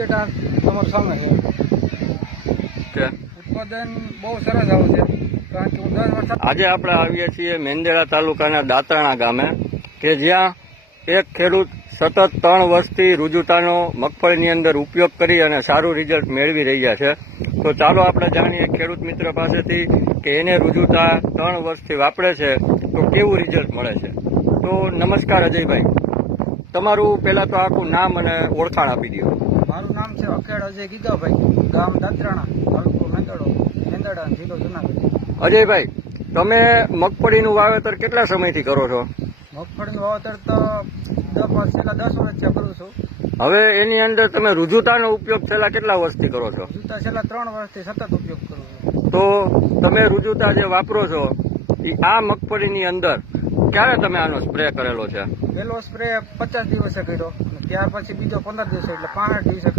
Data તમારા સામે છે. ઉત્પાદન બહુ સરસ આવે છે. કારણ કે આજે આપણે આવીએ છીએ મેંદેડા તાલુકાના દાતરાણા ગામે કે જ્યાં એક ખેડૂત સતત ત્રણ વર્ષથી રુજુતાનો મગફળીની અંદર ઉપયોગ કરી અને સારું રિઝલ્ટ મેળવી રહ્યા છે. તો ચાલો આપણે જાણીએ ખેડૂત મિત્ર પાસેથી કે એને રુજુતા ત્રણ વર્ષથી વાપરે છે તો કેવું રિઝલ્ટ મળે છે? તો નમસ્કાર અજયભાઈ. તમારું પહેલાં તો આખું નામ અને ઓળખાણ આપી દો. મારું નામ છે અખેડ અજય ગીગાભાઈ ગામ દાત્રાણા તાલુકો મેંદડો મેંદડા જિલ્લો જુનાગઢ. અજયભાઈ તમે મગફળીનું વાવેતર કેટલા સમયથી કરો છો? મગફળીનું વાવેતર તો દસ વર્ષ છેલ્લા દસ વર્ષથી કરું છું. હવે એની અંદર તમે રુજુતાનો ઉપયોગ છેલ્લા કેટલા વર્ષથી કરો છો? રુજુતા છેલ્લા ત્રણ વર્ષથી સતત ઉપયોગ કરું છું. તો તમે રુજુતા જે વાપરો છો એ આ મગફળીની અંદર ક્યારે તમે આનો સ્પ્રે કરેલો છે? પહેલો સ્પ્રે પચાસ દિવસે કર્યો ત્યાર પછી બીજો પંદર દિવસે, એટલે પાંચ દિવસે